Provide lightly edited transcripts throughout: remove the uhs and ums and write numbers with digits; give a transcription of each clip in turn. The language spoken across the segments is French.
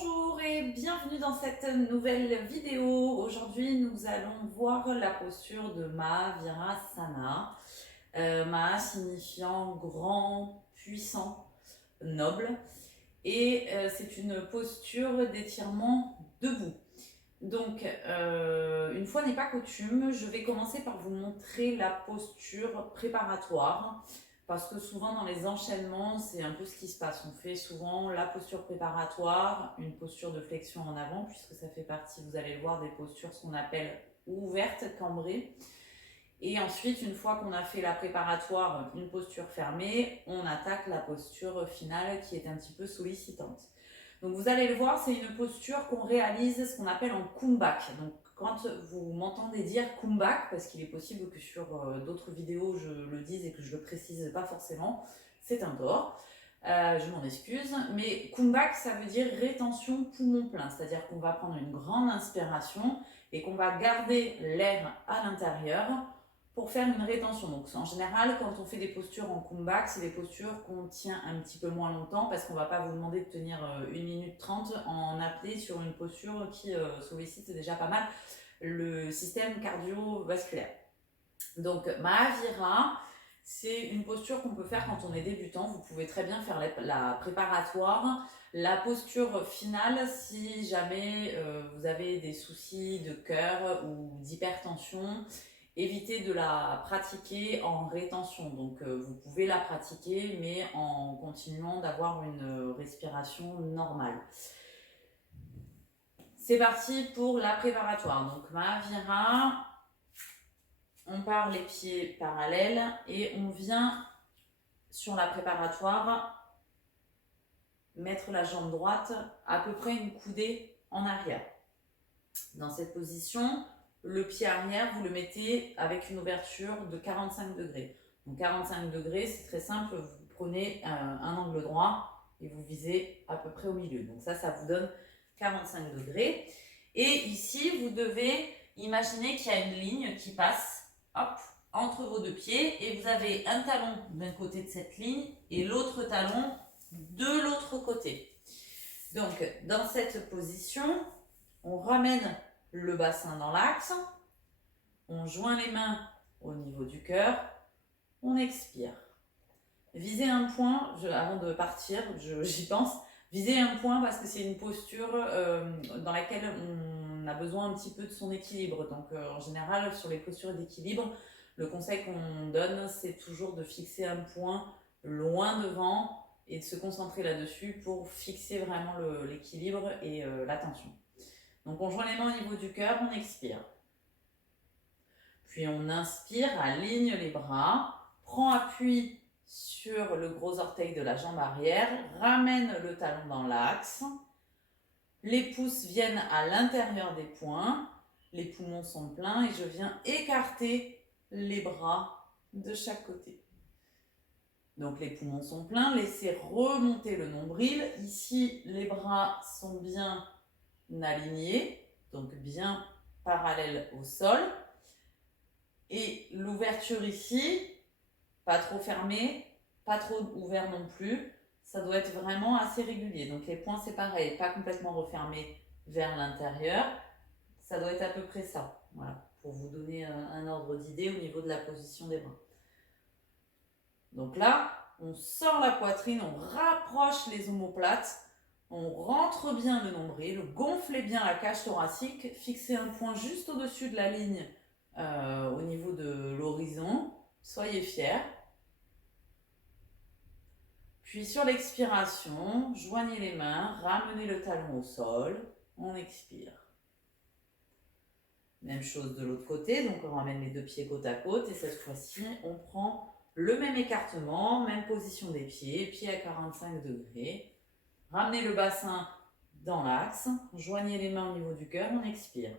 Bonjour et bienvenue dans cette nouvelle vidéo. Aujourd'hui, nous allons voir la posture de Mahavirasana. Maha signifiant grand, puissant, noble. Et c'est une posture d'étirement debout. Donc, une fois n'est pas coutume, je vais commencer par vous montrer la posture préparatoire. Parce que souvent dans les enchaînements, c'est un peu ce qui se passe. On fait souvent la posture préparatoire, une posture de flexion en avant, puisque ça fait partie, vous allez le voir, des postures ce qu'on appelle ouvertes, cambrées. Et ensuite, une fois qu'on a fait la préparatoire, une posture fermée, on attaque la posture finale qui est un petit peu sollicitante. Donc vous allez le voir, c'est une posture qu'on réalise ce qu'on appelle en kumbhak. Donc quand vous m'entendez dire kumbhak, parce qu'il est possible que sur d'autres vidéos je le dise et que je le précise pas forcément, c'est un tort. Je m'en excuse, mais kumbhak ça veut dire rétention poumon plein, c'est-à-dire qu'on va prendre une grande inspiration et qu'on va garder l'air à l'intérieur pour faire une rétention. Donc en général, quand on fait des postures en kumbhak, c'est des postures qu'on tient un petit peu moins longtemps parce qu'on ne va pas vous demander de tenir 1 minute 30 en appelé sur une posture qui sollicite déjà pas mal le système cardiovasculaire. Donc Mahavira, c'est une posture qu'on peut faire quand on est débutant. Vous pouvez très bien faire la préparatoire. La posture finale, si jamais vous avez des soucis de cœur ou d'hypertension, évitez de la pratiquer en rétention. Donc vous pouvez la pratiquer, mais en continuant d'avoir une respiration normale. C'est parti pour la préparatoire. Donc Mahavira, on part les pieds parallèles et on vient sur la préparatoire mettre la jambe droite à peu près une coudée en arrière. Dans cette position, le pied arrière, vous le mettez avec une ouverture de 45 degrés. Donc 45 degrés, c'est très simple, vous prenez un angle droit et vous visez à peu près au milieu. Donc ça vous donne 45 degrés. Et ici, vous devez imaginer qu'il y a une ligne qui passe entre vos deux pieds et vous avez un talon d'un côté de cette ligne et l'autre talon de l'autre côté. Donc dans cette position, on ramène le bassin dans l'axe, on joint les mains au niveau du cœur, on expire. Visez un point, avant de partir, j'y pense, visez un point parce que c'est une posture dans laquelle on a besoin un petit peu de son équilibre. Donc en général, sur les postures d'équilibre, le conseil qu'on donne, c'est toujours de fixer un point loin devant et de se concentrer là-dessus pour fixer vraiment l'équilibre et l'attention. Donc on joint les mains au niveau du cœur, on expire. Puis on inspire, aligne les bras, prend appui sur le gros orteil de la jambe arrière, ramène le talon dans l'axe. Les pouces viennent à l'intérieur des poings, les poumons sont pleins et je viens écarter les bras de chaque côté. Donc les poumons sont pleins, laissez remonter le nombril. Ici, les bras sont bien alignés, donc bien parallèles au sol. Et l'ouverture ici, pas trop fermée, pas trop ouvert non plus. Ça doit être vraiment assez régulier. Donc les poings c'est pareil, pas complètement refermés vers l'intérieur. Ça doit être à peu près ça. Voilà, pour vous donner un ordre d'idée au niveau de la position des bras. Donc là, on sort la poitrine, on rapproche les omoplates, on rentre bien le nombril, gonflez bien la cage thoracique, fixez un point juste au-dessus de la ligne au niveau de l'horizon. Soyez fiers. Puis sur l'expiration, joignez les mains, ramenez le talon au sol, on expire. Même chose de l'autre côté, donc on ramène les deux pieds côte à côte et cette fois-ci, on prend le même écartement, même position des pieds, pieds à 45 degrés. Ramenez le bassin dans l'axe, joignez les mains au niveau du cœur, on expire.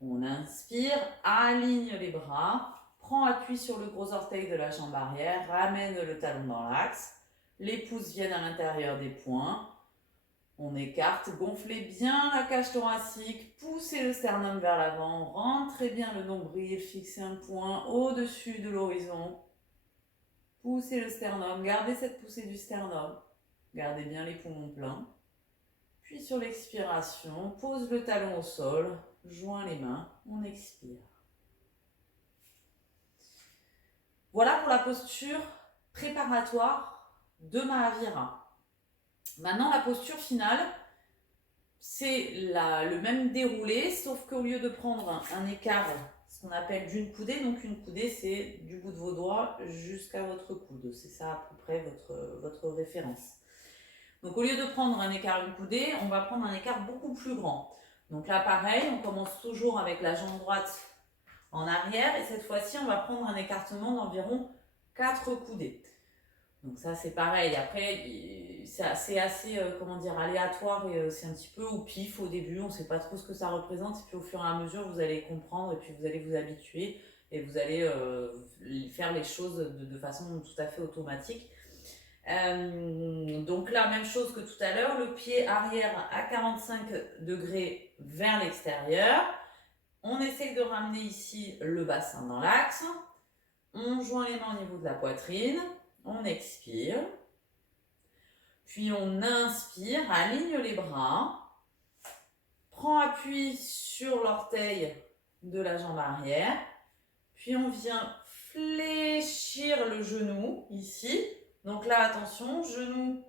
On inspire, aligne les bras, prend appui sur le gros orteil de la jambe arrière, ramène le talon dans l'axe, les pouces viennent à l'intérieur des poings, on écarte, gonflez bien la cage thoracique, poussez le sternum vers l'avant, rentrez bien le nombril, fixez un point au-dessus de l'horizon, poussez le sternum, gardez cette poussée du sternum, gardez bien les poumons pleins, sur l'expiration, pose le talon au sol, joins les mains, on expire. Voilà pour la posture préparatoire de Mahavira. Maintenant, la posture finale, c'est le même déroulé, sauf qu'au lieu de prendre un écart, ce qu'on appelle d'une coudée, donc une coudée, c'est du bout de vos doigts jusqu'à votre coude. C'est ça à peu près votre référence. Donc au lieu de prendre un écart d'une coudée, on va prendre un écart beaucoup plus grand. Donc là, pareil, on commence toujours avec la jambe droite en arrière, et cette fois-ci, on va prendre un écartement d'environ 4 coudées. Donc ça, c'est pareil. Après, c'est assez comment dire, aléatoire, et c'est un petit peu au pif au début. On ne sait pas trop ce que ça représente. Et puis au fur et à mesure, vous allez comprendre et puis vous allez vous habituer et vous allez faire les choses de façon tout à fait automatique. Donc là, même chose que tout à l'heure. Le pied arrière à 45 degrés vers l'extérieur. On essaye de ramener ici le bassin dans l'axe. On joint les mains au niveau de la poitrine. On expire, puis on inspire, aligne les bras, prend appui sur l'orteil de la jambe arrière, puis on vient fléchir le genou ici. Donc là, attention, genou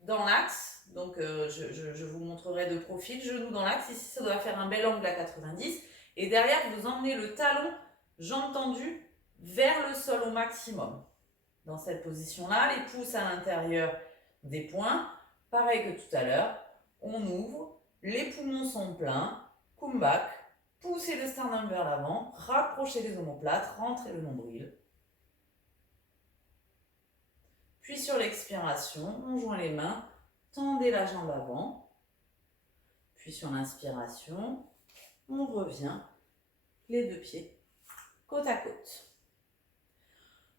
dans l'axe, donc je vous montrerai de profil, genou dans l'axe, ici ça doit faire un bel angle à 90, et derrière vous emmenez le talon, jambe tendue, vers le sol au maximum. Dans cette position-là, les pouces à l'intérieur des poings, pareil que tout à l'heure, on ouvre, les poumons sont pleins, come back, poussez le sternum vers l'avant, rapprochez les omoplates, rentrez le nombril. Puis sur l'expiration, on joint les mains, tendez la jambe avant, puis sur l'inspiration, on revient, les deux pieds côte à côte.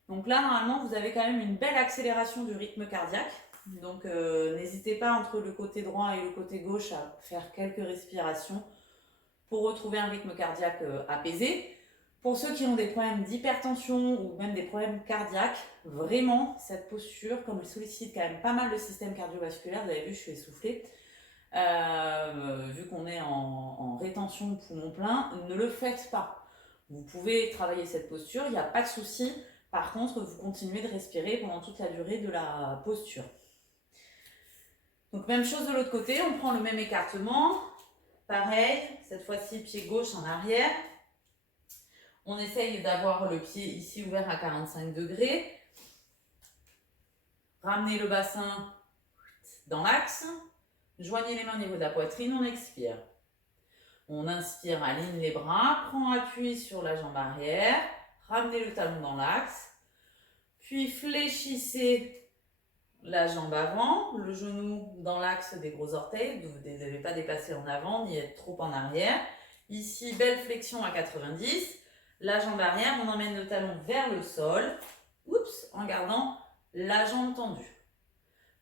Donc là, normalement, vous avez quand même une belle accélération du rythme cardiaque. Donc, n'hésitez pas entre le côté droit et le côté gauche à faire quelques respirations pour retrouver un rythme cardiaque apaisé. Pour ceux qui ont des problèmes d'hypertension ou même des problèmes cardiaques, vraiment, cette posture, comme elle sollicite quand même pas mal le système cardiovasculaire, vous avez vu, je suis essoufflée, vu qu'on est en rétention de poumon plein, ne le faites pas. Vous pouvez travailler cette posture, il n'y a pas de souci. Par contre, vous continuez de respirer pendant toute la durée de la posture. Donc même chose de l'autre côté, on prend le même écartement. Pareil, cette fois-ci pied gauche en arrière. On essaye d'avoir le pied ici ouvert à 45 degrés. Ramenez le bassin dans l'axe. Joignez les mains au niveau de la poitrine, on expire. On inspire, aligne les bras, prend appui sur la jambe arrière. Ramenez le talon dans l'axe, puis fléchissez la jambe avant, le genou dans l'axe des gros orteils, vous ne devez pas dépasser en avant ni être trop en arrière. Ici, belle flexion à 90, la jambe arrière, on emmène le talon vers le sol, en gardant la jambe tendue.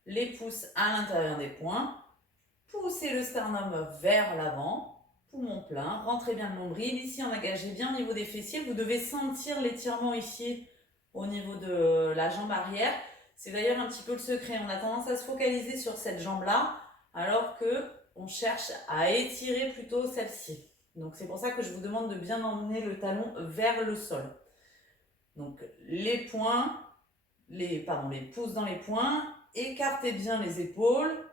Les pouces à l'intérieur des poings, poussez le sternum vers l'avant. Poumon plein, rentrez bien le nombril, ici engagez bien au niveau des fessiers, vous devez sentir l'étirement ici au niveau de la jambe arrière, c'est d'ailleurs un petit peu le secret, on a tendance à se focaliser sur cette jambe-là, alors qu'on cherche à étirer plutôt celle-ci. Donc c'est pour ça que je vous demande de bien emmener le talon vers le sol. Donc les poings, les pouces dans les poings, écartez bien les épaules,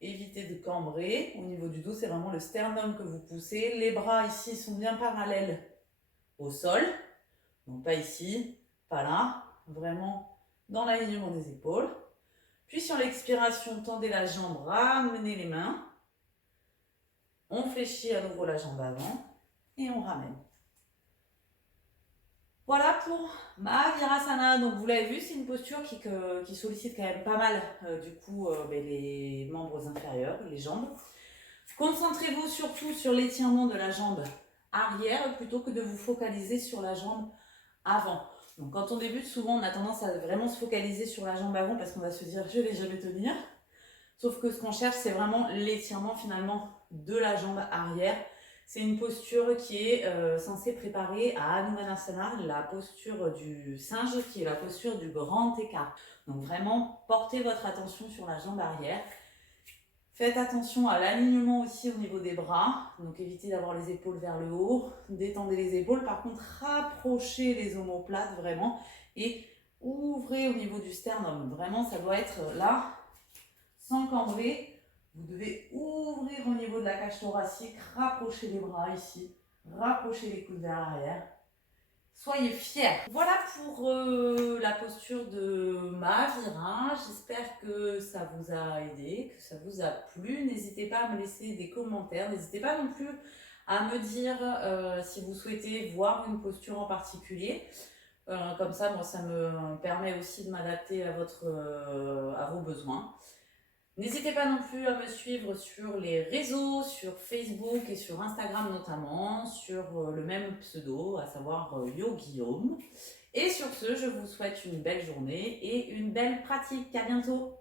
évitez de cambrer. Au niveau du dos, c'est vraiment le sternum que vous poussez. Les bras ici sont bien parallèles au sol. Donc pas ici, pas là. Vraiment dans l'alignement des épaules. Puis sur l'expiration, tendez la jambe, ramenez les mains. On fléchit à nouveau la jambe avant et on ramène. Voilà pour Mahavirasana. Donc vous l'avez vu, c'est une posture qui sollicite quand même pas mal les membres inférieurs, les jambes. Concentrez-vous surtout sur l'étirement de la jambe arrière plutôt que de vous focaliser sur la jambe avant. Donc quand on débute, souvent on a tendance à vraiment se focaliser sur la jambe avant parce qu'on va se dire je vais jamais tenir. Sauf que ce qu'on cherche, c'est vraiment l'étirement finalement de la jambe arrière. C'est une posture qui est censée préparer à Hanumanasana, la posture du singe, qui est la posture du grand écart. Donc vraiment, portez votre attention sur la jambe arrière. Faites attention à l'alignement aussi au niveau des bras, donc évitez d'avoir les épaules vers le haut, détendez les épaules, par contre rapprochez les omoplates vraiment et ouvrez au niveau du sternum, vraiment ça doit être là, sans cambrer, vous devez ouvrir au niveau de la cage thoracique, rapprochez les bras ici, rapprochez les coudes vers l'arrière. Soyez fiers. Voilà pour la posture de Mahavira. J'espère que ça vous a aidé, que ça vous a plu. N'hésitez pas à me laisser des commentaires. N'hésitez pas non plus à me dire si vous souhaitez voir une posture en particulier. Comme ça, moi, ça me permet aussi de m'adapter à vos besoins. N'hésitez pas non plus à me suivre sur les réseaux, sur Facebook et sur Instagram notamment, sur le même pseudo, à savoir YoGuillaume. Et sur ce, je vous souhaite une belle journée et une belle pratique. À bientôt!